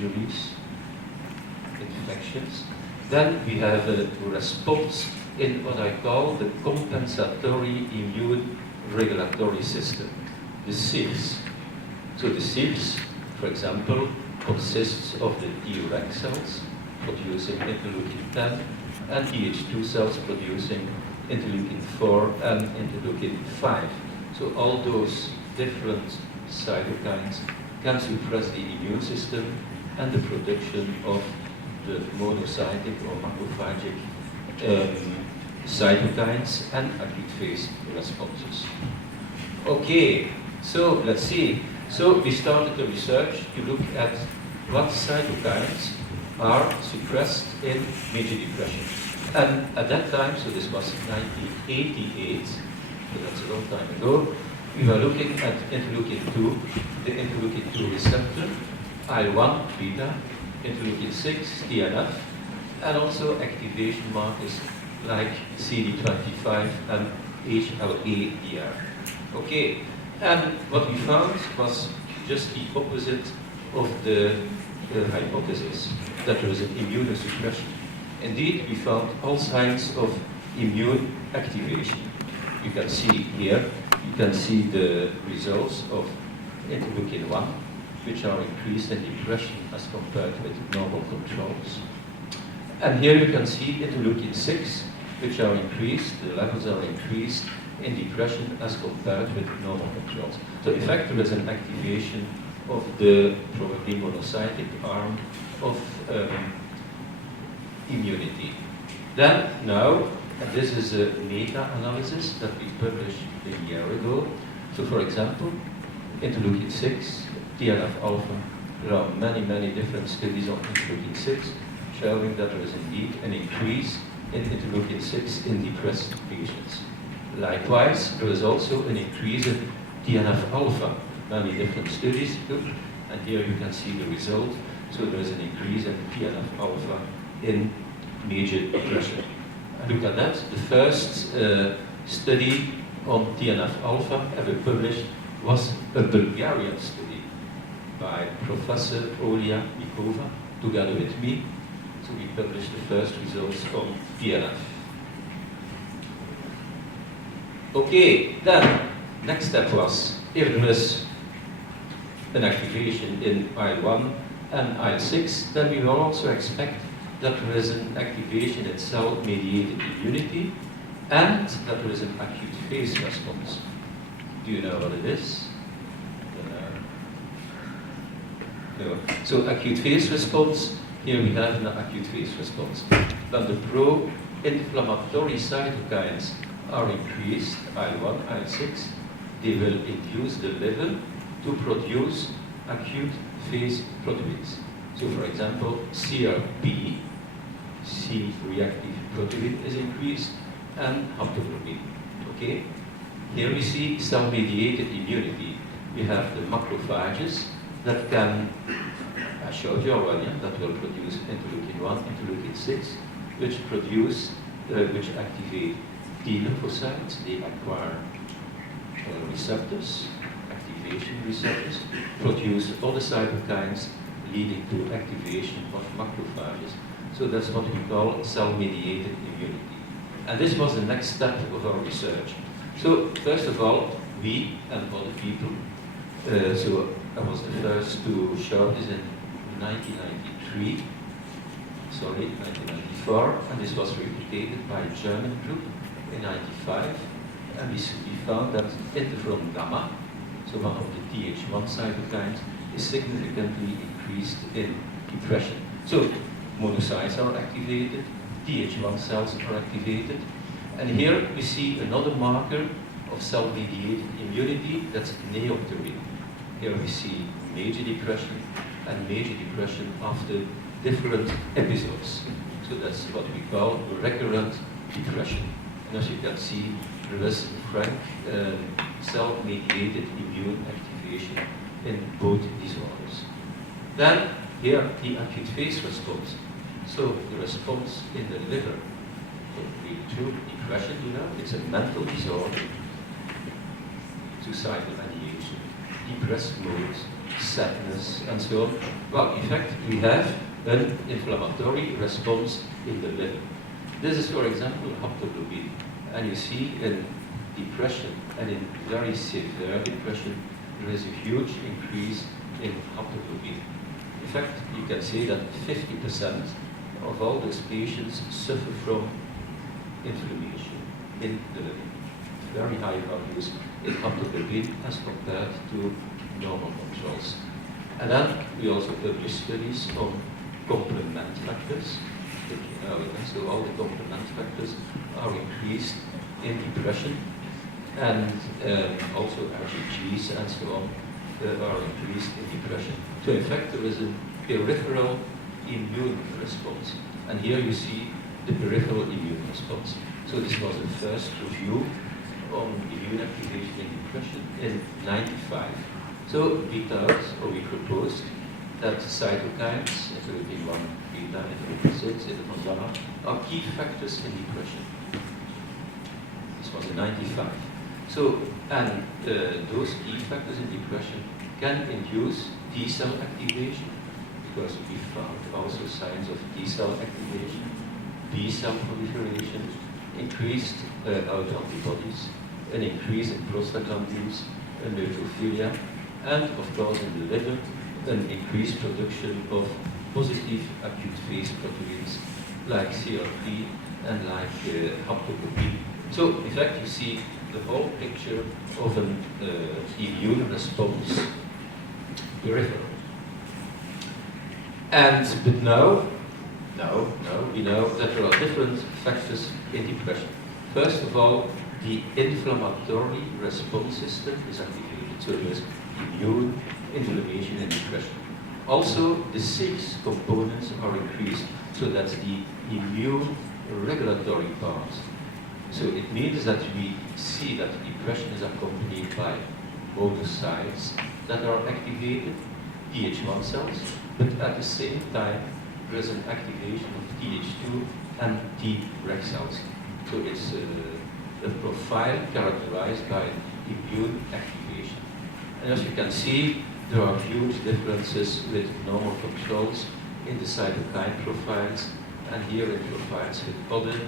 injuries, infections. Then we have a response in what I call the compensatory immune regulatory system, the cells. So the cells, for example, consists of the Treg cells producing interleukin 10 and Th2 cells producing interleukin 4 and interleukin 5. So all those different cytokines can suppress the immune system and the production of the monocytic or macrophagic cytokines and acute phase responses. Okay, so let's see. So we started the research to look at what cytokines are suppressed in major depression. And at that time, so this was 1988, so that's a long time ago, we were looking at interleukin 2, the interleukin 2 receptor, IL-1 beta, interleukin 6, TNF, and also activation markers like CD25 and HLA-DR. Okay, and what we found was just the opposite of the hypothesis, that there was an immunosuppression. Indeed, we found all signs of immune activation. You can see here, you can see the results of interleukin 1, which are increased in depression as compared with normal controls. And here you can see interleukin 6, which are increased, the levels are increased in depression as compared with normal controls. So in fact, there is an activation of the probably monocytic arm of immunity. Then now, and this is a meta-analysis that we published a year ago. So for example, interleukin 6, TNF-alpha, there are many, many different studies on interleukin 6 showing that there is indeed an increase in interleukin 6 in depressed patients. Likewise, there is also an increase in TNF-alpha, many different studies too, and here you can see the result. So there is an increase in TNF-alpha in major depression. Look at that, the first study on TNF-alpha ever published was a Bulgarian study by Professor Olia Mikova, together with me. So we published the first results on TNF. Okay, then, next step was, if there is an activation in IL-1 and IL-6, then we will also expect that there is an activation in cell-mediated immunity and that there is an acute phase response. Do you know what it is? No. So acute phase response, here we have an acute phase response. Then the pro-inflammatory cytokines are increased, IL-1, IL-6, they will induce the liver to produce acute phase proteins. So for example, CRP, C-reactive protein is increased, and haptoglobin. Okay? Here we see cell-mediated immunity. We have the macrophages that can, I showed you already, that will produce interleukin 1, interleukin 6, which activate T lymphocytes. They acquire receptors, activation receptors, produce other cytokines leading to activation of macrophages. So that's what we call cell-mediated immunity. And this was the next step of our research. So first of all, we and other people, so I was the first to show this in 1994, and this was replicated by a German group in 95, and we found that interferon gamma, so one of the Th1 cytokines, is significantly increased in depression. So monocytes are activated, Th1 cells are activated, and here we see another marker of cell-mediated immunity, that's neopterin. Here we see major depression and major depression after different episodes. So that's what we call recurrent depression. And as you can see, there is frank cell-mediated immune activation in both disorders. Then here the acute phase response. So the response in the liver. So really true, depression, you know, it's a mental disorder. Suicidal ideation, depressed moods, sadness, and so on. Well, in fact, we have an inflammatory response in the liver. This is, for example, haptoglobin. And you see in depression, and in very severe depression, there is a huge increase in haptoglobin. In fact, you can say that 50% of all those patients suffer from inflammation in the liver. Very high values in haptoglobin as compared to normal controls. And then we also publish studies on complement factors. So all the complement factors are increased in depression, and also RGGs and so on are increased in depression. So in fact there is a peripheral immune response. And here you see the peripheral immune response. So this was the first review on immune activation in depression in '95. So we thought, or we proposed, that cytokines, including 1 beta, interleukin 6, interferon, are key factors in depression. This was in '95. So, and those key factors in depression can induce T cell activation, because we found also signs of T cell activation, B cell proliferation, increased autoantibodies, an increase in prostaglandins, and neutrophilia, and of course in the liver, an increased production of positive acute phase proteins like CRP and like haptoglobin. So in fact you see the whole picture of an immune response peripheral. But now we know that there are different factors in depression. First of all, the inflammatory response system is activated. So there's immune inflammation in depression. Also, the 6 components are increased, so that's the immune regulatory part. So it means that we see that depression is accompanied by monocytes that are activated, Th1 cells, but at the same time there is an activation of Th2 and Treg cells. So it's a profile characterized by immune activation. And as you can see, there are huge differences with normal controls in the cytokine profiles, and here in profiles with other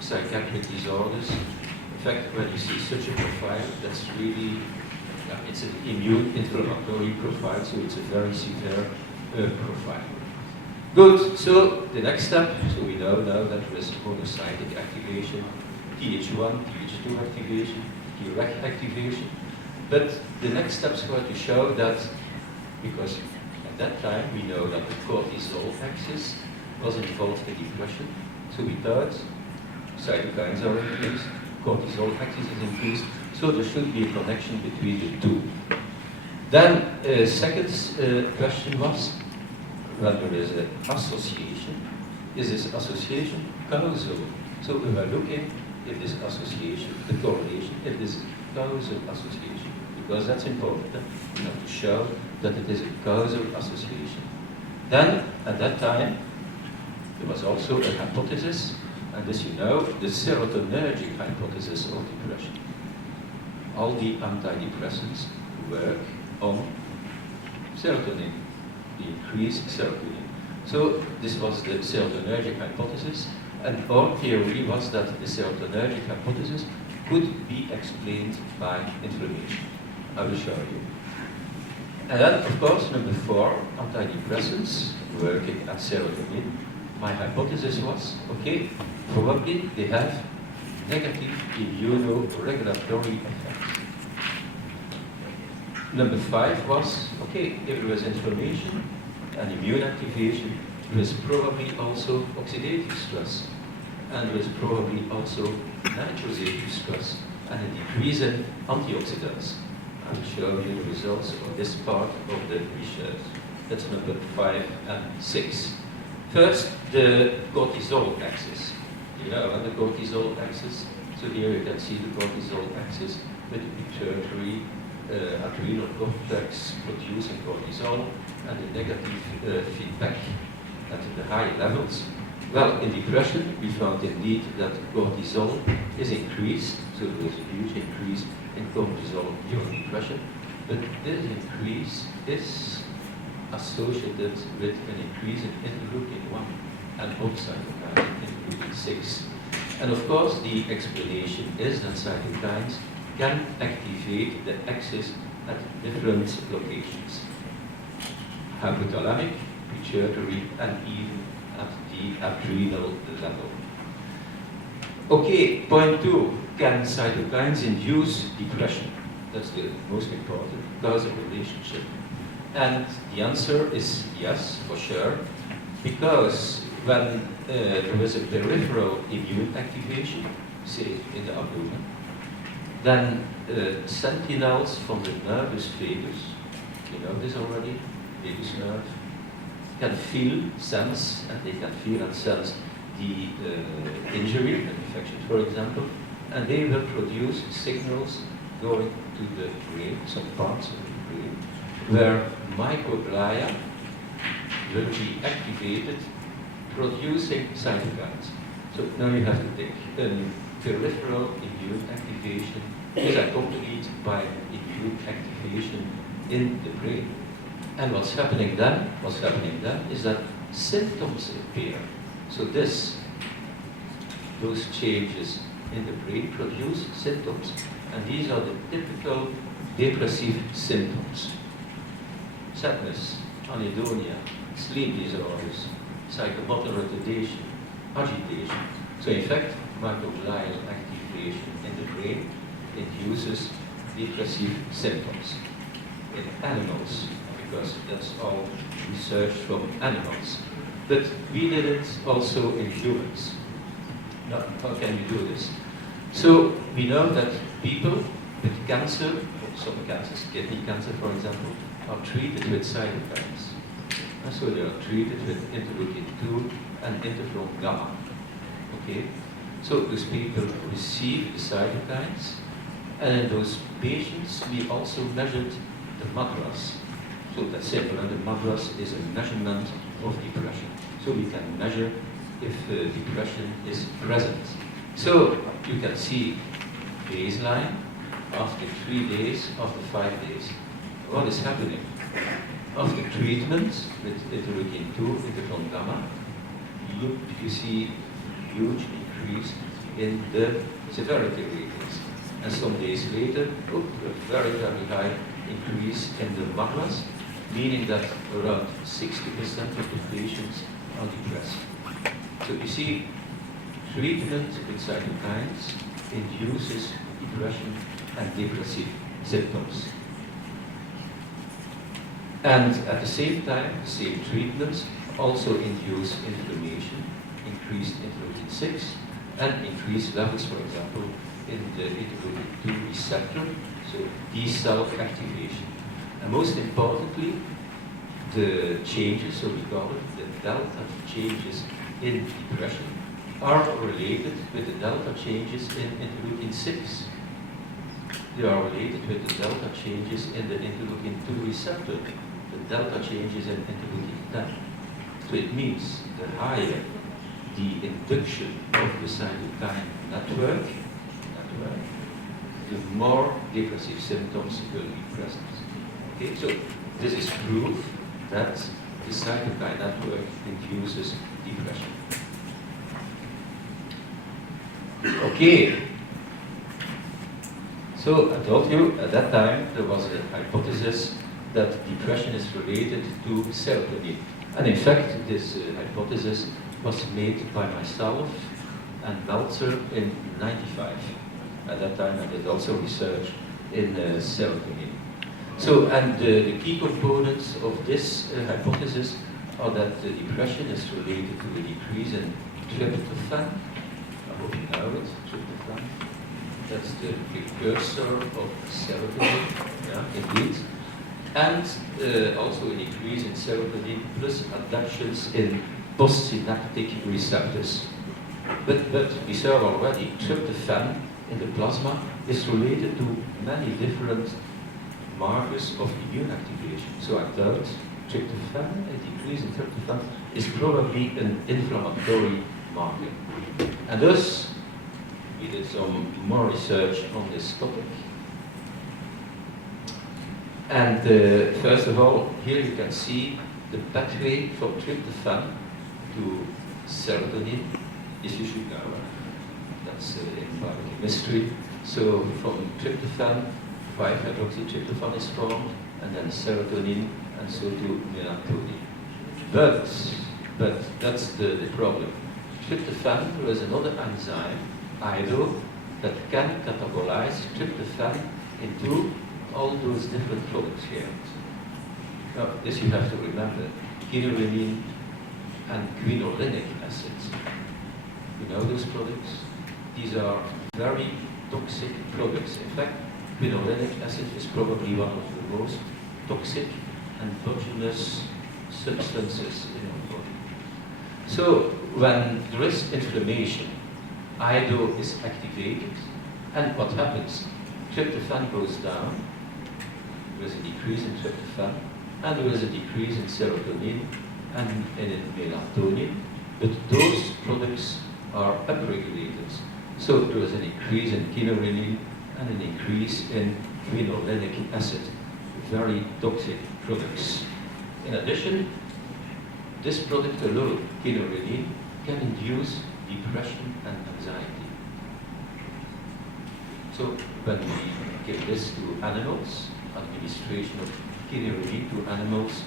psychiatric disorders. In fact, when you see such a profile, that's really, it's an immune inflammatory profile, so it's a very severe profile. Good, so the next step, so we know now that there is monocytic activation, Th1, Th2 activation, Treg activation. But the next steps were to show that, because at that time we know that the cortisol axis was involved in depression, so we thought cytokines are increased, cortisol axis is increased, so there should be a connection between the two. Then second question was, when there is an association, is this association causal? So we were looking if this association, the correlation, if this causal association, because that's important. You have to show that it is a causal association. Then, at that time, there was also a hypothesis, and this you know, the serotonergic hypothesis of depression. All the antidepressants work on serotonin, the increased serotonin. So this was the serotonergic hypothesis, and our theory was that the serotonergic hypothesis could be explained by inflammation. I will show you. And then, of course, number 4, antidepressants working at serotonin. My hypothesis was, okay, probably they have negative immunoregulatory effects. Number 5 was, okay, if there is inflammation and immune activation, there is probably also oxidative stress, and there is probably also nitrosative stress, and a decrease in antioxidants. I will show you the results of this part of the research. That's number 5 and 6. First, the cortisol axis. You know, the cortisol axis. So here you can see the cortisol axis with the pituitary adrenal cortex producing cortisol and the negative feedback at the high levels. Well, in depression, we found indeed that cortisol is increased, so there is a huge increase in cortisol during depression. But this increase is associated with an increase in interleukin-1 and other cytokines, interleukin-6. And of course, the explanation is that cytokines can activate the axis at different locations. Hypothalamic, pituitary, and even at the adrenal level. Okay, point 2. Can cytokines induce depression? That's the most important causal relationship. And the answer is yes, for sure, because when there is a peripheral immune activation, say in the abdomen, then sentinels from the nervus vagus, you know this already, vagus nerve, can feel, sense, and they can feel and sense the injury, an infection, for example, and they will produce signals going to the brain, some parts of the brain, where microglia will be activated, producing cytokines. So now you have to think. Peripheral immune activation is accompanied by immune activation in the brain. And what's happening then is that symptoms appear. So those changes in the brain produce symptoms. And these are the typical depressive symptoms. Sadness, anhedonia, sleep disorders, psychomotor retardation, agitation. So in fact, microglial activation in the brain induces depressive symptoms in animals, because that's all research from animals. But we did it also in humans. Now, how can we do this? So we know that people with cancer, some cancers, kidney cancer for example, are treated with cytokines. And so they are treated with interleukin-2 and interferon gamma. Okay? So those people receive the cytokines, and in those patients we also measured the MADRS. So that's simple, and the MADRS is a measurement of depression. So we can measure if depression is present. So you can see baseline after 3 days, after 5 days. What is happening? After treatment with interleukin-2, interferon gamma, you see huge increase in the severity ratings. And some days later, a very, very high increase in the MADRS, meaning that around 60% of the patients are depressed. So you see, treatment with cytokines induces depression and depressive symptoms. And at the same time, the same treatments also induce inflammation, increased interleukin-6, and increased levels, for example, in the interleukin-2 receptor, so B-cell activation. And most importantly, the changes, so we call it the delta changes in depression, are related with the delta changes in interleukin-6. They are related with the delta changes in the interleukin-2 receptor, the delta changes in interleukin-10. So it means the higher the induction of the cytokine network, the more depressive symptoms will be present. Okay, so this is proof that the cytokine network induces depression. Okay, so I told you at that time there was a hypothesis that depression is related to serotonin. And in fact, this hypothesis was made by myself and Meltzer in '95. At that time I did also research in serotonin. So, and the key components of this hypothesis are that the depression is related to a decrease in tryptophan. I hope you know it, tryptophan. That's the precursor of serotonin, yeah, indeed. And also a decrease in serotonin plus adductions in postsynaptic receptors. But we saw already tryptophan in the plasma is related to many different markers of immune activation. So I thought tryptophan, a decrease in tryptophan, is probably an inflammatory marker. And thus, we did some more research on this topic. And first of all, here you can see the pathway from tryptophan to serotonin. This you should know. That's in biochemistry. So from tryptophan, 5-hydroxytryptophan is formed, and then serotonin, and so to melatonin. But that's the problem. Tryptophan, there is another enzyme, IDO, that can catabolize tryptophan into all those different products here. Now, this you have to remember. Quinoline and quinolinic acids. You know those products? These are very toxic products. In fact, quinolinic acid is probably one of the most toxic endogenous substances in our body. So, when there is inflammation, IDO is activated, and what happens? Tryptophan goes down, there is a decrease in tryptophan, and there is a decrease in serotonin and in melatonin, but those products are upregulated. So there is an increase in quinoline and an increase in quinolinic acid, very toxic products. In addition, this product alone, quinoline, can induce depression and anxiety. So when we give this to animals, administration of quinoline to animals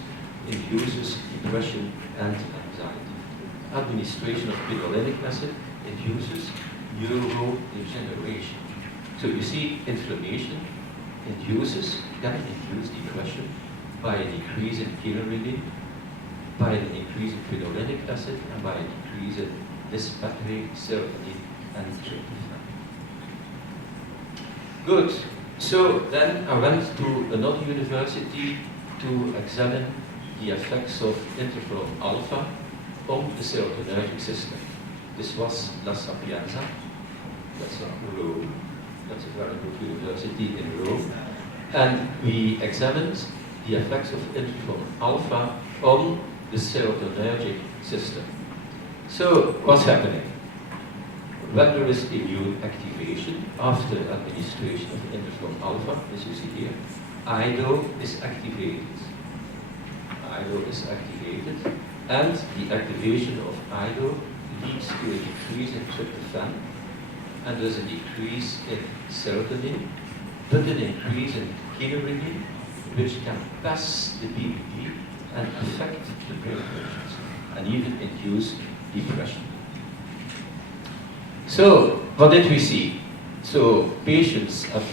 induces depression and anxiety. Administration of quinolinic acid induces neurodegeneration. So you see, inflammation can induce depression by a decrease in quinoline, by an increase in quinolinic acid, and by a decrease in this pathway, serotonin and tryptophan. Good. So then I went to another university to examine the effects of interferon alpha on the serotonergic system. This was La Sapienza. That's Rome. That's a very good university in Rome. And we examined the effects of interferon alpha on the serotonergic system. So what's happening? When there is immune activation after administration of interferon alpha, as you see here, IDO is activated. IDO is activated, and the activation of IDO leads to a decrease in tryptophan, and there's a decrease in serotonin, but an increase in quinoline, which can pass the BPD and affect the brain functions, and even induce depression. So, what did we see? So, patients have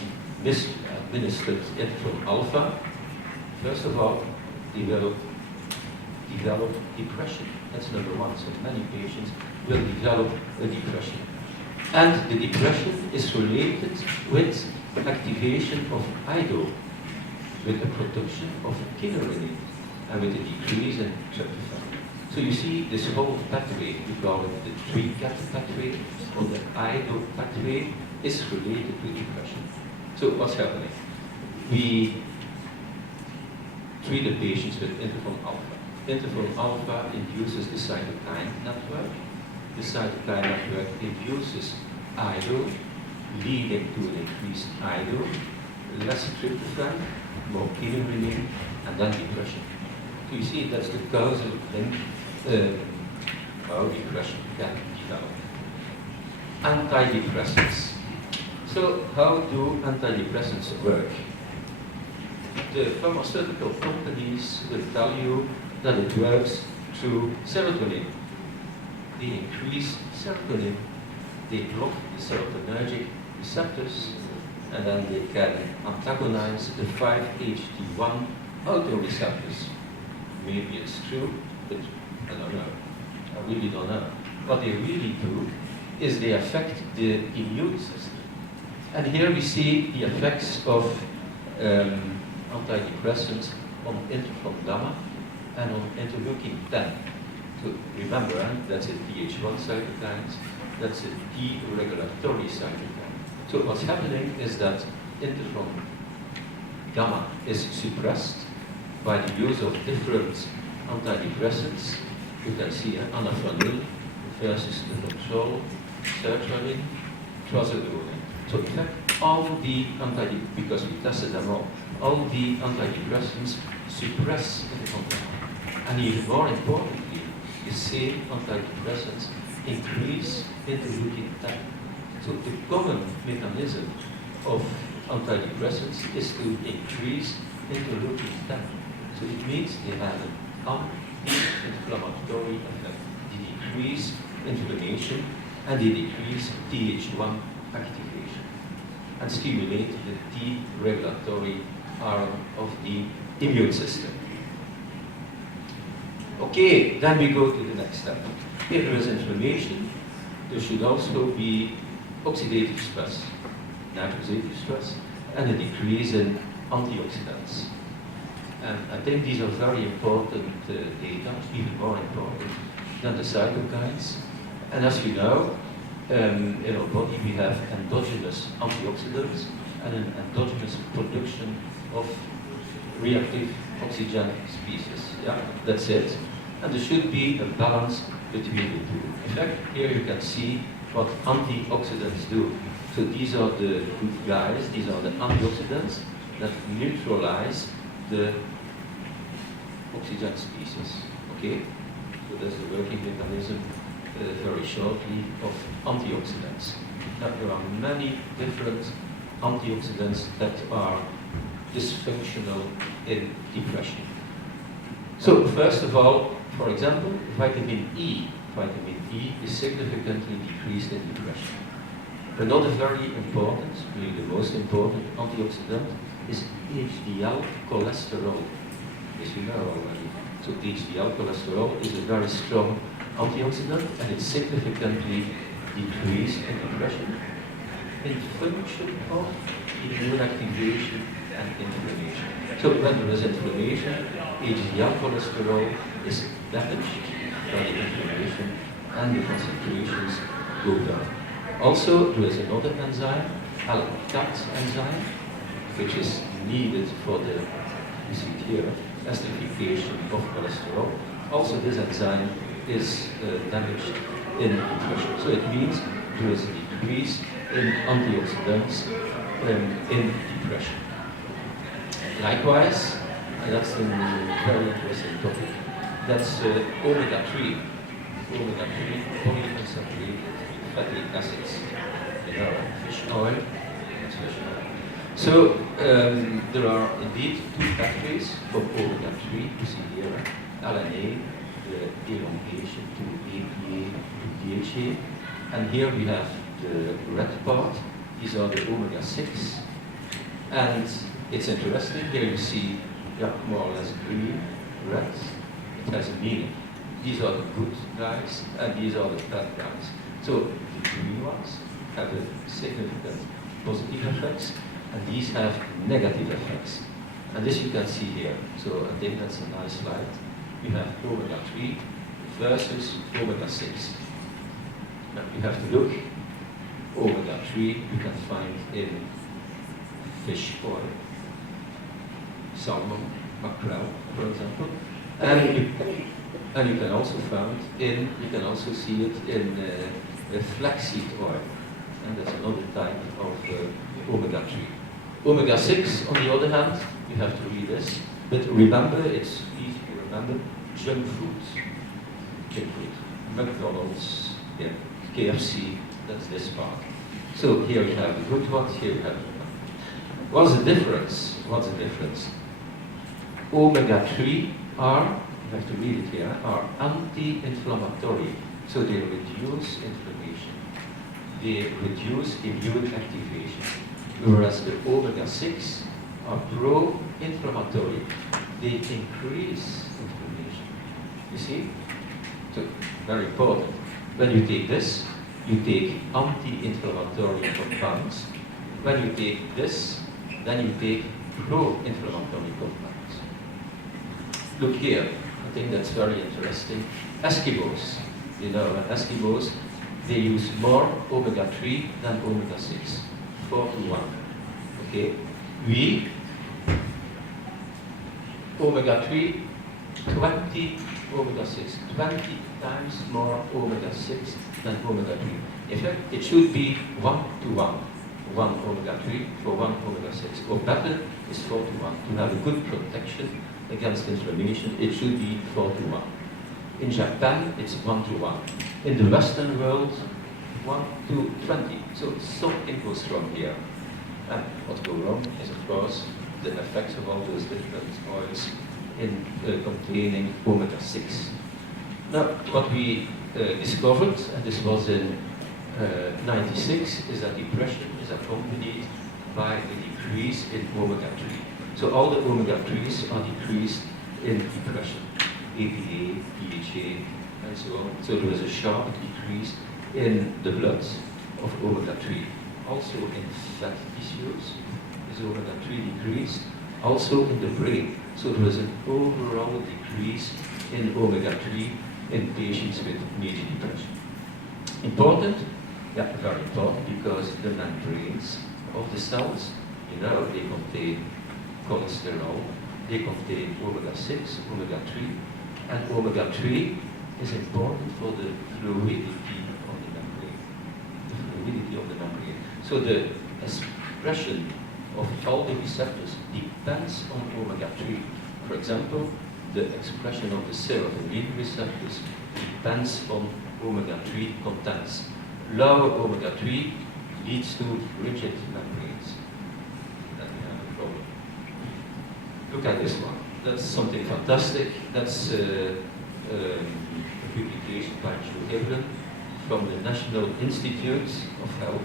administered interferon alpha, first of all, develop depression. That's number one. So, many patients will develop a depression. And the depression is related with activation of IDO, with the production of quinoline, and with a decrease in tryptophan. So you see this whole pathway, we call it the 3-cat pathway, or the IDO pathway, is related to depression. So what's happening? We treat the patients with interferon alpha. Interferon alpha induces the cytokine network. The cytokine network induces IDO, leading to an increased IDO, less tryptophan, more quinoline, and then depression. So you see that's the causal link how depression can develop. Antidepressants. So how do antidepressants work? The pharmaceutical companies will tell you that it works through serotonin. They increase serotonin, they block the serotonergic receptors, and then they can antagonize the 5-HT1 autoreceptors. Maybe it's true, but I don't know. I really don't know. What they really do is they affect the immune system. And here we see the effects of antidepressants on interferon gamma and on interleukin 10. So remember, that's a Th1 cytokine, that's a deregulatory cytokine. So what's happening is that interferon gamma is suppressed by the use of different antidepressants. You can see anafranil versus the control, sertraline, trazodone. So in fact, all the because we tested them all, all the antidepressants suppress interferon. And even more importantly, the same antidepressants increase interleukin-10. So the common mechanism of antidepressants is to increase interleukin-10. So it means they have an anti-inflammatory effect. They decrease inflammation and they decrease Th1 activation and stimulate the T-regulatory arm of the immune system. Okay, then we go to the next step. If there is inflammation, there should also be oxidative stress, nitrosative stress, and a decrease in antioxidants. And I think these are very important data, even more important than the cytokines. And as you know, in our body we have endogenous antioxidants and an endogenous production of reactive oxygen species. Yeah, that's it. And there should be a balance between the two. In fact, here you can see what antioxidants do. So these are the good guys, these are the antioxidants that neutralize the oxygen species. Okay? So that's the working mechanism, very shortly, of antioxidants. Now, there are many different antioxidants that are dysfunctional in depression. So first of all, for example, vitamin E. Vitamin E is significantly decreased in depression. Another very important, really the most important antioxidant is HDL cholesterol, as you know already. So HDL cholesterol is a very strong antioxidant and it's significantly decreased in depression, in function of immune activation and inflammation. So when there is inflammation, HDL cholesterol is damaged by the inflammation and the concentrations go down. Also, there is another enzyme, alpha-cat enzyme, which is needed for the, you see it here, esterification of cholesterol. Also, this enzyme is damaged in depression. So it means there is a decrease in antioxidants in depression. Likewise, and that's a very interesting topic, that's omega-3. Omega-3 polyunsaturated fatty acids in our fish oil. So there are indeed two pathways for omega-3. You see here, LNA, the elongation to APA to DHA. And here we have the red part. These are the omega-6. And it's interesting, here you see more or less green, red. It has a meaning. These are the good guys, and these are the bad guys. So the green ones have a significant positive effects, and these have negative effects. And this you can see here. So I think that's a nice slide. We have omega-3 versus omega-6. Now you have to look. Omega-3 you can find in fish oil, salmon, mackerel, for example, and you can also see it in flaxseed oil, and that's another type of omega-3. Omega-6, on the other hand, you have to read this, but remember, it's easy to remember, junk food, McDonald's, yeah, KFC, that's this part. So here you have the good ones, here you have the bad. What's the difference? What's the difference? Omega-3 are, you have to read it here, are anti-inflammatory. So they reduce inflammation. They reduce immune activation. Whereas the omega-6 are pro-inflammatory. They increase inflammation. You see? So, very important. When you take this, you take anti-inflammatory compounds. When you take this, then you take pro-inflammatory compounds. Look here, I think that's very interesting. Eskimos, you know, Eskimos, they use more omega-3 than omega-6, 4 to 1. Okay? We, omega-3, 20 omega-6, 20 times more omega-6 than omega-3. In fact, it should be 1 to 1. 1 omega-3 for 1 omega-6. Or better is 4 to 1. To have a good protection against inflammation, it should be 4 to 1. In Japan, it's 1 to 1. In the Western world, 1 to 20. So something goes wrong here. And what goes wrong is, of course, the effects of all those different oils in containing omega-6. Now, what we discovered, and this was in 96, is that depression is accompanied by a decrease in omega-3. So all the omega-3s are decreased in depression, APA, DHA, and so on. So there was a sharp decrease in the blood of omega-3. Also in fat tissues, is omega-3 decreased. Also in the brain. So there was an overall decrease in omega-3 in patients with major depression. Important? Yeah, very important, because the membranes of the cells, you know, they contain cholesterol, they contain omega-6, omega-3, and omega-3 is important for the fluidity of the membrane. The fluidity of the membrane. So the expression of all the receptors depends on omega-3. For example, the expression of the serotonin receptors depends on omega-3 contents. Lower omega-3 leads to rigid membranes. Then we have a problem. Look at this one. That's something fantastic. That's a publication by Joe from the National Institute of Health.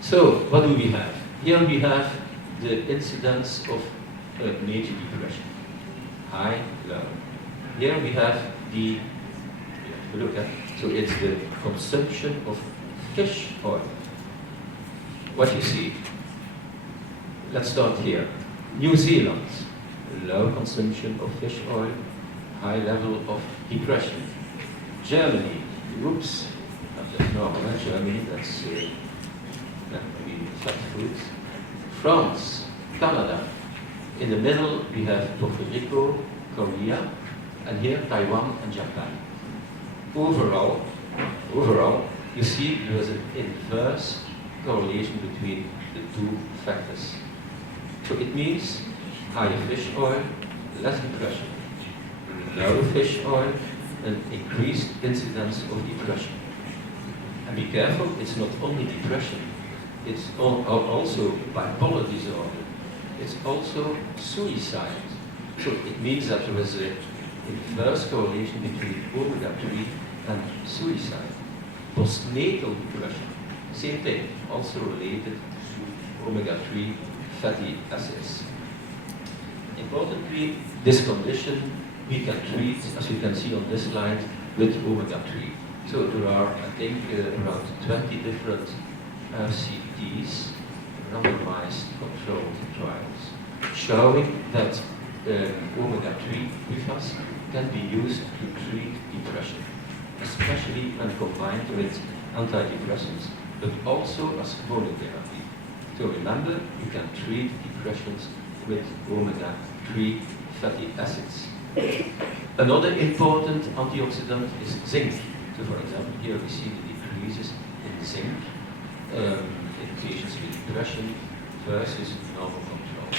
So, what do we have? Here we have the incidence of major depression. High, low. Here we have the, look at, so it's the consumption of fish oil. What you see? Let's start here. New Zealand, low consumption of fish oil, high level of depression. Germany, oops, that's normal, Germany, that's maybe fat foods. France, Canada. In the middle, we have Puerto Rico, Korea, and here Taiwan and Japan. Overall, you see there is an inverse correlation between the two factors. So it means higher fish oil, less depression. Lower fish oil, an increased incidence of depression. And be careful, it's not only depression, it's also bipolar disorder. It's also suicide. So it means that there is an inverse correlation between omega-3 and suicide. Postnatal depression, same thing, also related to omega-3 fatty acids. Importantly, this condition we can treat, as you can see on this slide, with omega-3. So there are, I think, around 20 different RCTs, randomized controlled trials, showing that omega-3 PFAS can be used to treat depression, especially when combined with antidepressants, but also as monotherapy. So remember, you can treat depressions with omega-3 fatty acids. Another important antioxidant is zinc. So for example, here we see the decreases in zinc in patients with depression versus normal control.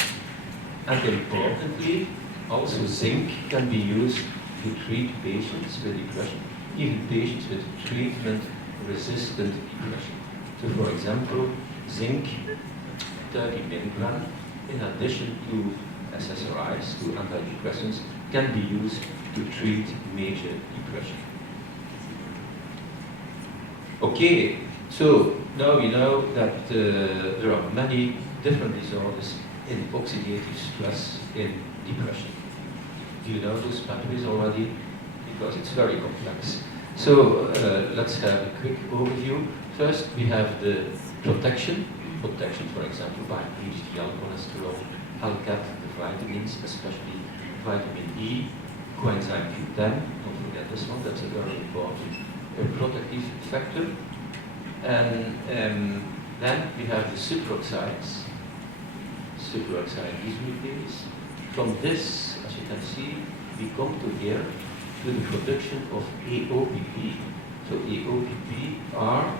And importantly, also zinc can be used to treat patients with depression, even patients with treatment-resistant depression. So for example, zinc 30 milligram, in addition to SSRIs, to antidepressants, can be used to treat major depression. Okay, so now we know that there are many different disorders in oxidative stress in depression. Do you know those pathways already? Because it's very complex. So let's have a quick overview. First, we have the protection, for example, by HDL cholesterol, ALCAT, the vitamins, especially vitamin E, coenzyme Q10, don't forget this one, that's a very important protective factor. And then we have the superoxides, superoxide dismutase. From this, as you can see, we come to here to the production of AOPP. So AOPP are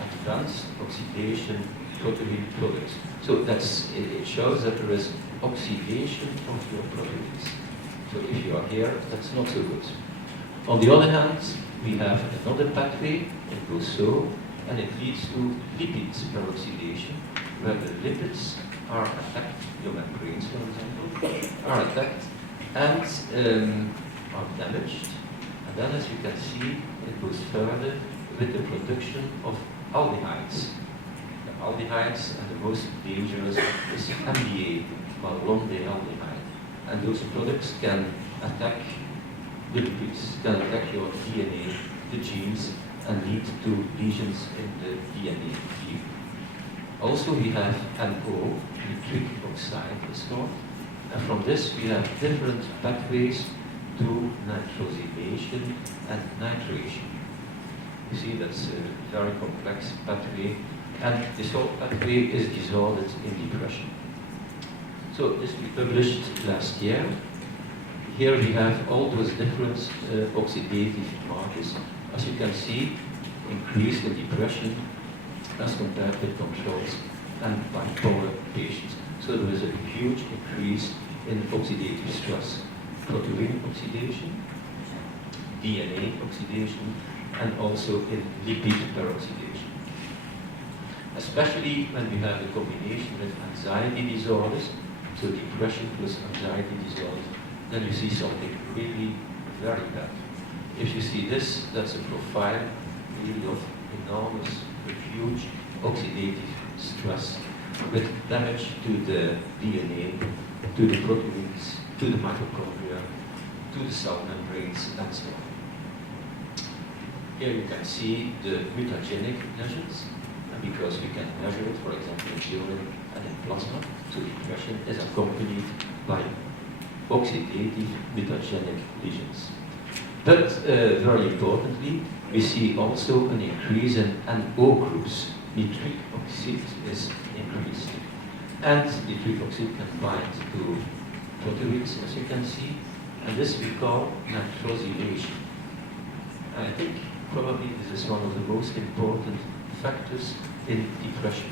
advanced oxidation protein products. So it shows that there is oxidation of your proteins. So if you are here, that's not so good. On the other hand, we have another pathway, it goes so, and it leads to lipid peroxidation, where the lipids are attacked, your membranes, for example, are attacked and are damaged. And then, as you can see, it goes further with the production of aldehydes. The aldehydes, and the most dangerous is MDA, malondealdehyde. And those products can attack the lipids, can attack your DNA, the genes, and lead to lesions in the DNA field. Also, we have NO, nitric oxide, is called. And from this, we have different pathways to nitrosylation and nitration. You see, that's a very complex pathway, and this whole pathway is dissolved in depression. So this we published last year. Here we have all those different oxidative markers. As you can see, increase in depression as compared with controls and bipolar patients. So there is a huge increase in oxidative stress, protein oxidation, DNA oxidation, and also in lipid peroxidation. Especially when we have a combination with anxiety disorders, so depression plus anxiety disorders, then you see something really very bad. If you see this, that's a profile really of enormous, huge oxidative stress with damage to the DNA, to the proteins, to the mitochondria, to the cell membranes, and so on. Here you can see the mutagenic lesions, because we can measure it, for example, in urine and in plasma. So depression is accompanied by oxidative mutagenic lesions. But very importantly, we see also an increase in NO groups. Nitric oxide is increasing. And nitric oxide can bind to proteins, as you can see, and this we call nitrosylation. And I think probably this is one of the most important factors in depression.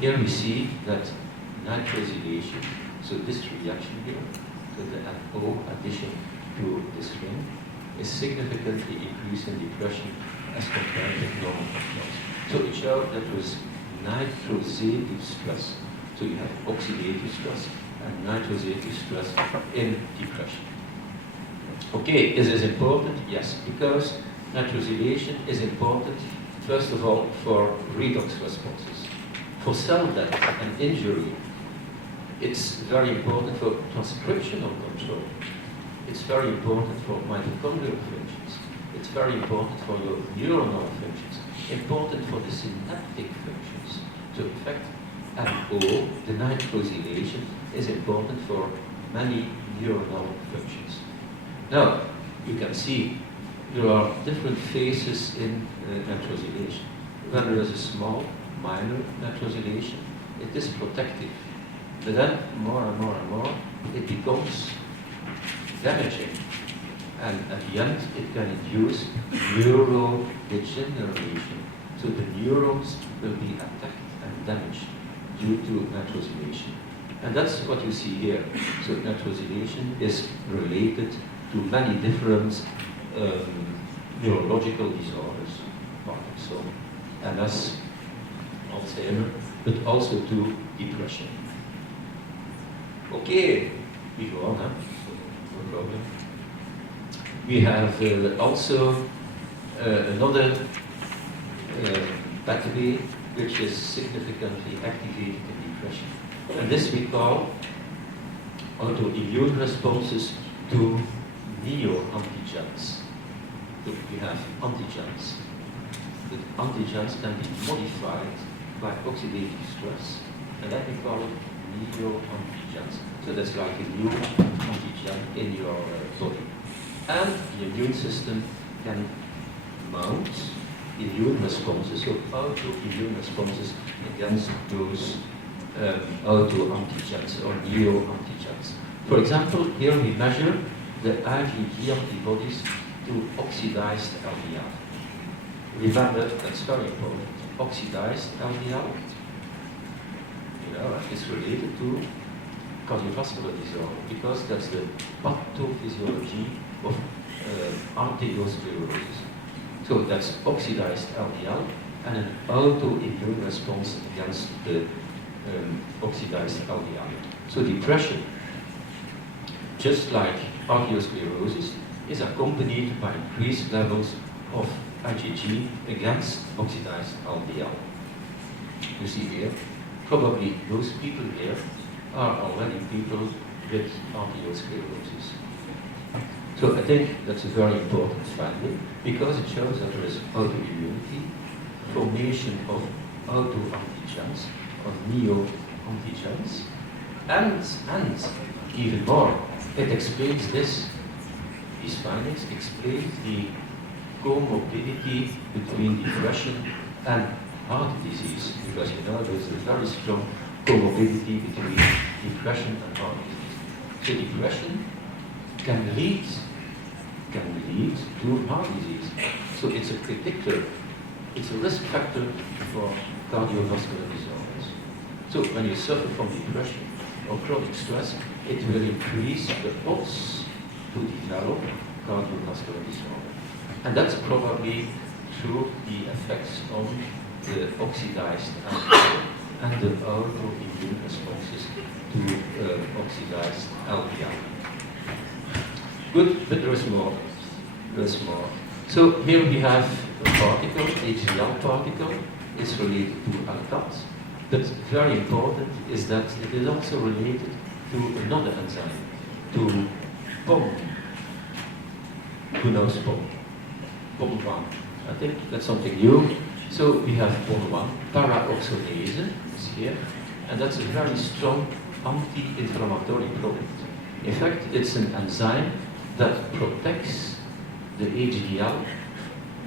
Here we see that nitrosylation, so this reaction here, so the NO addition to this ring, is significantly increased in depression as compared with normal controls. So it showed that there was nitrosative stress. So you have oxidative stress and nitrosative stress in depression. Okay, is this important? Yes, because nitrosylation is important, first of all, for redox responses. For cell death and injury, it's very important for transcriptional control. It's very important for mitochondrial functions. It's very important for your neuronal functions. Important for the synaptic functions. So in fact, NO, the nitrosylation, is important for many neuronal functions. Now, you can see there are different phases in nitrosylation. When there is a small, minor nitrosylation, it is protective. But then, more and more and more, it becomes damaging. And at the end, it can induce neurodegeneration. So the neurons will be attacked and damaged due to nitrosylation. And that's what you see here. So nitrosylation is related to many different neurological disorders, Parkinson, MS, Alzheimer, but also to depression. Okay, we go on, huh? No problem. We have also another pathway which is significantly activated in depression. And this we call autoimmune responses to neoantigens. So we have antigens. The antigens can be modified by oxidative stress, and then we call it neoantigens. So that's like a new antigen in your body. And the immune system can mount immune responses, so autoimmune responses against those autoantigens or neoantigens. For example, here we measure the IgG antibodies to oxidized LDL. remember, that's very important, oxidized LDL, and it's related to cardiovascular disorder, because that's the pathophysiology of arteriosclerosis. So that's oxidized LDL and an autoimmune response against the oxidized LDL. So depression, just like arteriosclerosis, is accompanied by increased levels of IgG against oxidized LDL. You see here, probably those people here are already people with arteriosclerosis. So I think that's a very important finding, because it shows that there is autoimmunity, formation of autoantigens or neoantigens, and even more, it explains this. These findings explain the comorbidity between depression and heart disease, because there's a very strong comorbidity between depression and heart disease. So depression can lead to heart disease. So it's a predictor, it's a risk factor for cardiovascular disorders. So when you suffer from depression or chronic stress, it will increase the odds to develop cardiovascular disorder. And that's probably through the effects on the oxidized LDL and the autoimmune responses to oxidized LDL. Good, but there is more. There's more. So here we have a particle, HDL particle. It's related to alkals. But very important is that it is also related to another enzyme, to POM. Who knows POM? POM1. I think that's something new. So we have POM1, paraoxidase, is here, and that's a very strong anti-inflammatory product. In fact, it's an enzyme that protects the HDL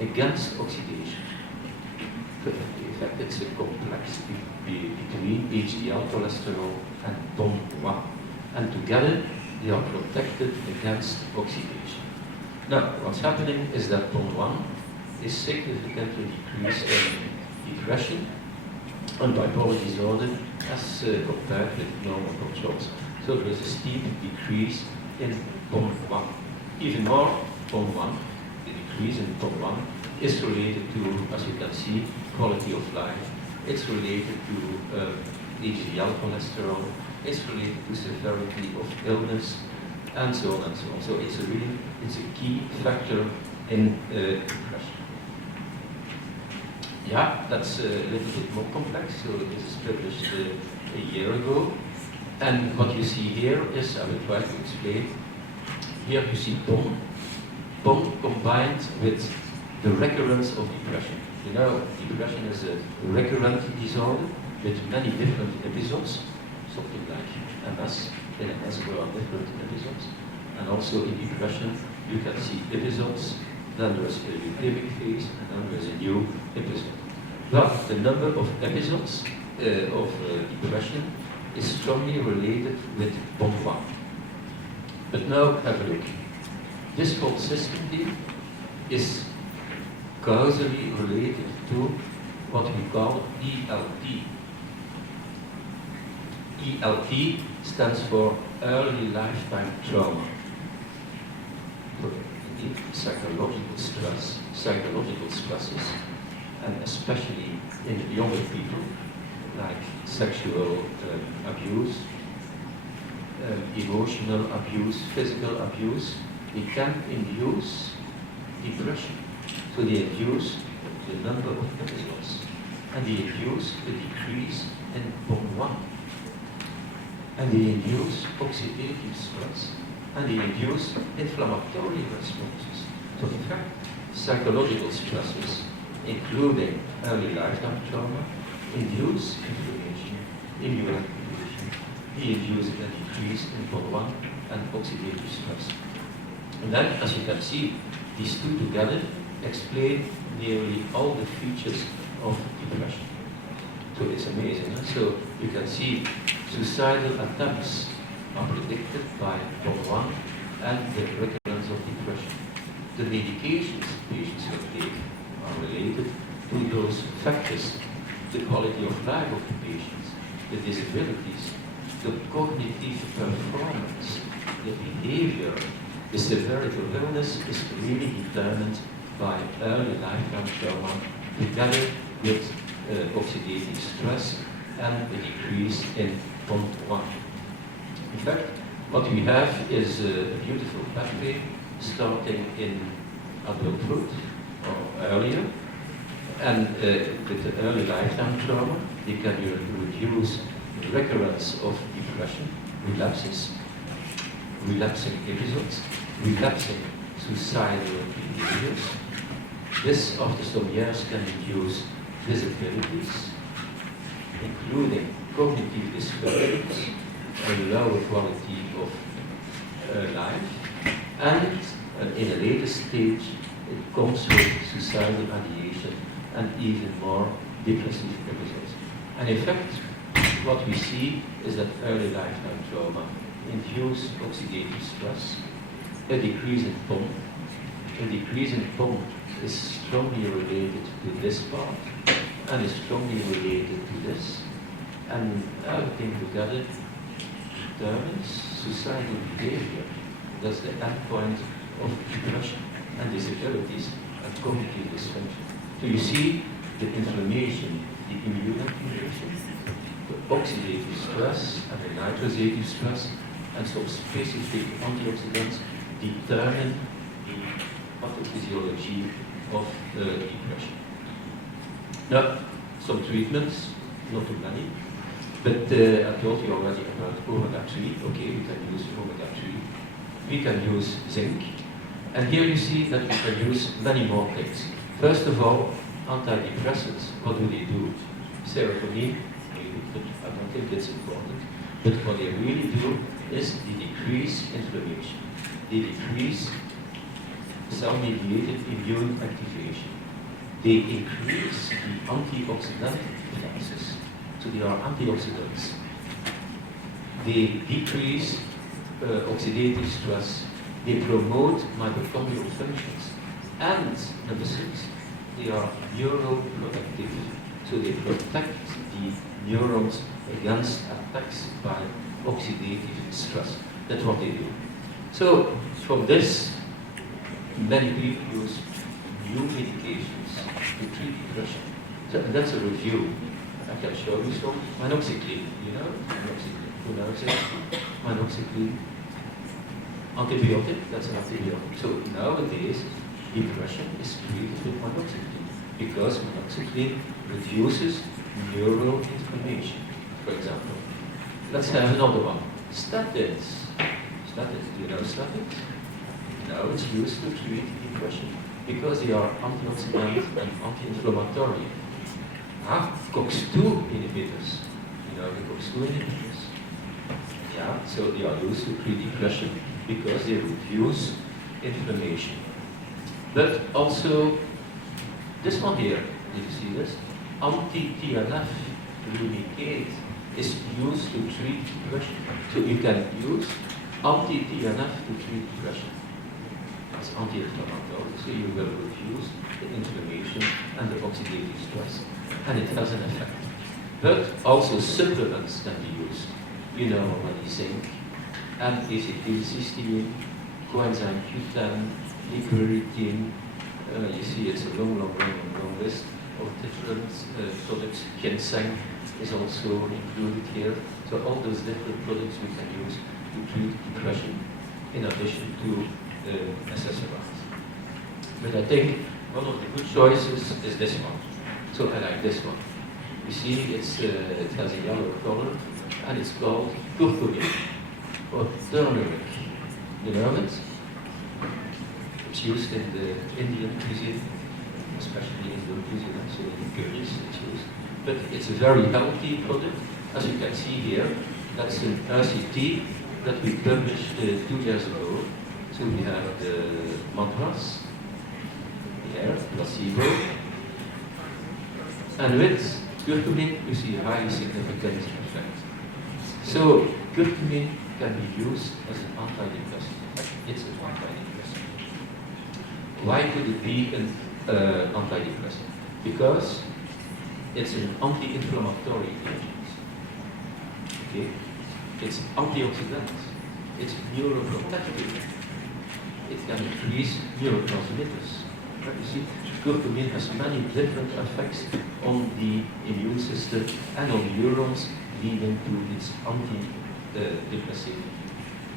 against oxidation. In fact, it's a complex between HDL cholesterol and POM1. And together, they are protected against oxidation. Now, what's happening is that POM1 is significantly decreased in depression and bipolar disorder as compared with normal controls. So there is a steep decrease in POM1. Even more, POM1, the decrease in POM1 is related to, as you can see, quality of life. It's related to HDL cholesterol. It's related to severity of illness, and so on and so on. So it's a key factor in depression. Yeah, that's a little bit more complex. So this is published a year ago. And what you see here is, I will try to explain. Here you see POM. POM combined with the recurrence of depression. Depression is a recurrent disorder with many different episodes, something like MS. In MS there are different episodes. And also in depression, you can see episodes, then there's a euthymic phase, and then there's a new episode. But the number of episodes of depression is strongly related with POM1. But now have a look. This whole system here is causally related to what we call ELT. ELT stands for early lifetime trauma. Psychological stress, psychological stresses, and especially in younger people, like sexual abuse, emotional abuse, physical abuse, they can induce depression. So they induce the number of episodes, and they induce a decrease in POM1, and they induce oxidative stress, and they induce inflammatory responses. So in fact, psychological stresses, including early lifetime trauma, induce inflammation, immunoactivation, they induce a decrease in POM1 and oxidative stress. And then, as you can see, these two together explain nearly all the features of depression. So it's amazing. Huh? So you can see suicidal attempts are predicted by POM1 and the recurrence of depression. The medications patients will take are related to those factors: the quality of life of the patients, the disabilities, the cognitive performance, the behavior. The severity of illness is really determined by early lifetime trauma together with oxidative stress and a decrease in POM1. In fact, what we have is a beautiful pathway starting in adulthood or earlier, and with the early lifetime trauma, they can reduce recurrence of depression, relapsing episodes, relapsing suicidal behaviors. This, after some years, can reduce disabilities, including cognitive dysfunctions, a lower quality of life, and in a later stage, it comes with suicidal ideation and even more depressive episodes. And in fact, what we see is that early lifetime trauma induces oxidative stress, a decrease in POM. A decrease in POM is strongly related to this part and is strongly related to this. And everything together determines suicidal behavior. That's the endpoint of depression and disabilities and cognitive dysfunction. So you see the inflammation, the immune inflammation, the oxidative stress and the nitrosative stress, and some specific antioxidants determine the pathophysiology of depression. Now, some treatments, not too many, but I told you already about omega-3. Okay, we can use omega-3. We can use zinc. And here you see that we can use many more things. First of all, antidepressants. What do? Serotonin, but I don't think that's important. But what they really do is they decrease inflammation. They decrease cell-mediated immune activation. They increase the antioxidant effects. So they are antioxidants. They decrease oxidative stress. They promote mitochondrial functions. And number 6, they are neuroprotective. So they protect the neurons against attacks by oxidative stress. That's what they do. So from this, many people use new medications to treat depression. So that's a review. I can show you some. Minoxidil, you know? Minoxidil. Who knows it? Minoxidil. Antibiotic, that's an antibiotic. So nowadays, depression is treated with minoxidil because minoxidil reduces neuroinflammation, for example. Let's have another one. Statins. Statins, do you know statins? Now it's used to treat depression because they are antioxidant and anti-inflammatory. COX-2 inhibitors. You know the COX-2 inhibitors? Yeah, so they are used to treat depression because they reduce inflammation. But also, this one here, did you see this? Anti-TNF lunicate is used to treat depression. So you can use anti-TNF to treat depression. It's anti-inflammatory, so you will reduce the inflammation and the oxidative stress. And it has an effect. But also supplements can be used. You know already zinc, and acetylcysteine, coenzyme Q10, licoritin. You see it's a long list of different products. Ginseng is also included here. So all those different products we can use to treat depression in addition to SSRIs. But I think one of the good choices is this one. So I like this one. You see it has a yellow color and it's called curcumin or turmeric. You know it? It's used in the Indian cuisine, especially Indian cuisine, so in curries it's used. But it's a very healthy product. As you can see here, that's an RCT that we published 2 years ago. So we have the mantras, here, placebo, and with curcumin you see a highly significant effect. So curcumin can be used as an antidepressant. It's an antidepressant. Why could it be an antidepressant because it's an anti-inflammatory agent. Okay? It's antioxidants. It's neuroprotective. It can increase neurotransmitters. You see, curcumin has many different effects on the immune system and on neurons, leading to its antidepressive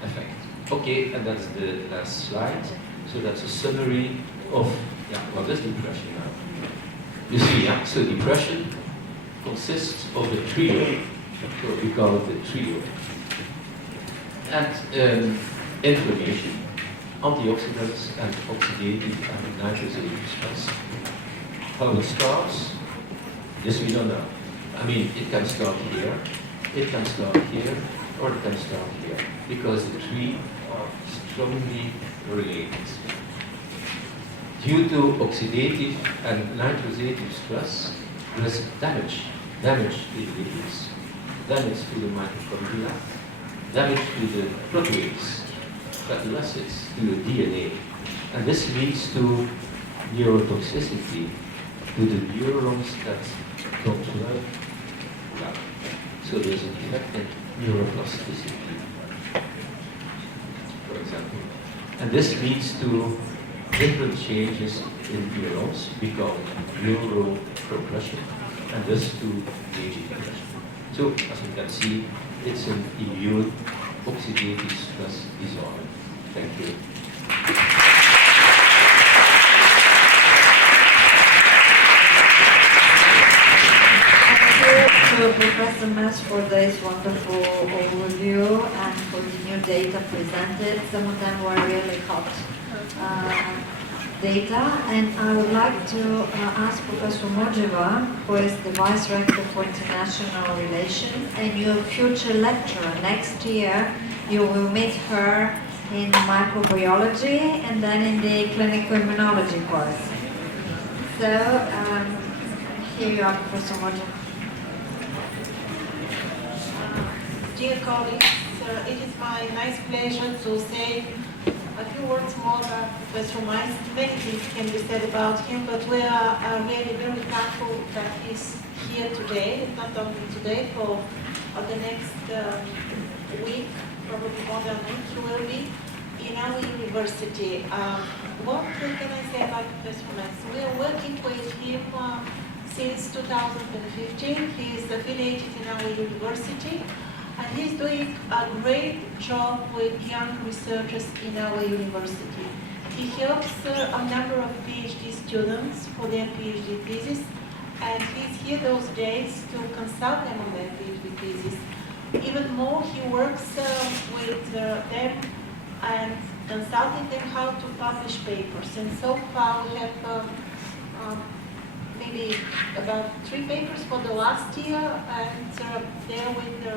effect. Okay, and that's the last slide. So that's a summary of what is depression now. You see, so depression consists of a trio. So we call it the trio. And inflammation, antioxidants, and oxidative and nitrosative stress. How it starts, this we don't know. I mean, it can start here, it can start here, or it can start here, because the three are strongly related. Due to oxidative and nitrosative stress, there is damage to the lipids, damage to the mitochondria, damage to the proteins, fatty acids, to the DNA. And this leads to neurotoxicity, to the neurons that control blood. So there's an effect in neuroplasticity, for example. And this leads to different changes in neurons, become neuroprogression, and thus to aging depression. So, as you can see, it's an immune oxidative stress disorder. Thank you. Thank you to Professor Maes for this wonderful overview and for the new data presented. Some of them were really hot data, and I would like to ask Professor Mojeva, who is the Vice Rector for International Relations and your future lecturer. Next year you will meet her in microbiology and then in the clinical immunology course. So here you are, Professor Mojeva. Dear colleagues, it is my nice pleasure to say a few words more about Professor Maes. Many things can be said about him, but we are really very thankful that he's here today, not only today, for the next week, probably more than a week, he will be in our university. What can I say about Professor Maes? We are working with him since 2015. He is affiliated in our university. And he's doing a great job with young researchers in our university. He helps a number of PhD students for their PhD thesis, and he's here those days to consult them on their PhD thesis. Even more, he works with them and consulting them how to publish papers. And so far, we have maybe about 3 papers for the last year, and they're with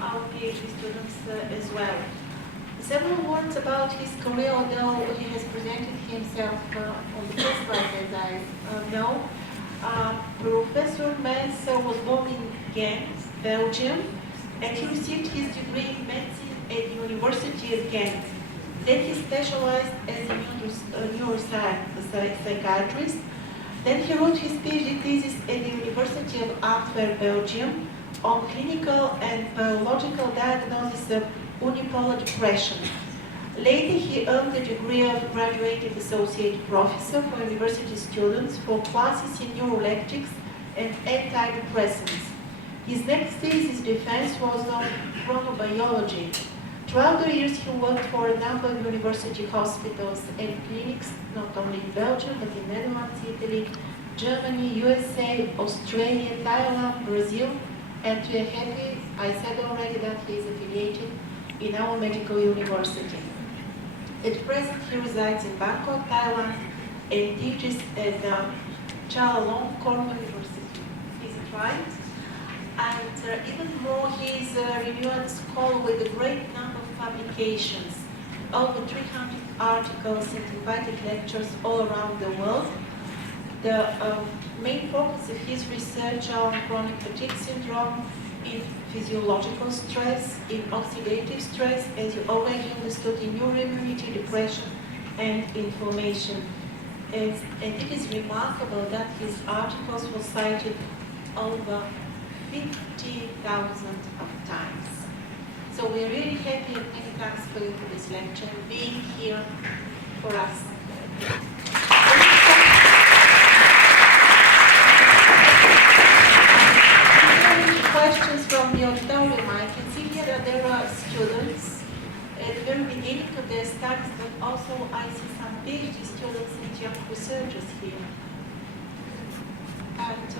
our PhD students as well. Several words about his career, although he has presented himself on the first slide, as I know. Professor Maes was born in Ghent, Belgium, and he received his degree in medicine at the University of Ghent. Then he specialized as a neuropsychiatrist. Then he wrote his PhD thesis at the University of Antwerp, Belgium, on clinical and biological diagnosis of unipolar depression. Later, he earned the degree of graduate associate professor for university students for classes in neuroleptics and antidepressants. His next thesis defense was on chronobiology. Throughout the years, he worked for a number of university hospitals and clinics, not only in Belgium, but in Netherlands, Italy, Germany, USA, Australia, Thailand, Brazil, and we are happy, I said already, that he is affiliated in our medical university. At present, he resides in Bangkok, Thailand, and teaches at the Chulalongkorn University. Is it right? And even more, he is a reviewer scholar with a great number of publications, over 300 articles and invited lectures all around the world. The main focus of his research on chronic fatigue syndrome, in physiological stress, in oxidative stress, as you already understood, in neuroimmunity, depression, and inflammation. and it is remarkable that his articles were cited over 50,000 of times. So we're really happy and many thanks for you for this lecture and being here for us. Questions from the auditorium. I can see here that there are students at the very beginning of their studies, but also I see some PhD students and young researchers here. And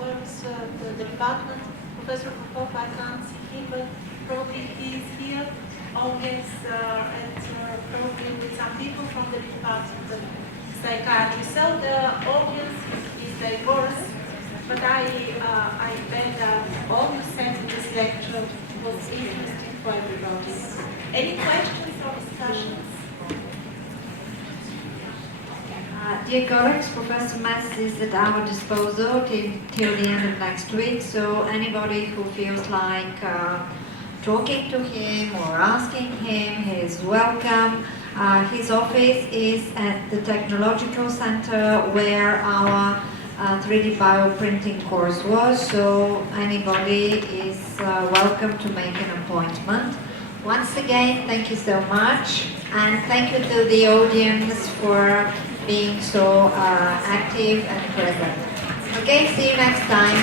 where is the department? Professor Prof, I can't see him, but probably he is here. Oh yes, and probably with some people from the department of psychiatry. So the audience is diverse. But I bet that all you said in this lecture was interesting for everybody. Any questions or discussions? Dear colleagues, Professor Maes is at our disposal till the end of next week, so anybody who feels like talking to him or asking him, he is welcome. His office is at the Technological Center where our 3D bioprinting course was, so anybody is welcome to make an appointment. Once again, thank you so much, and thank you to the audience for being so active and present. Okay, see you next time.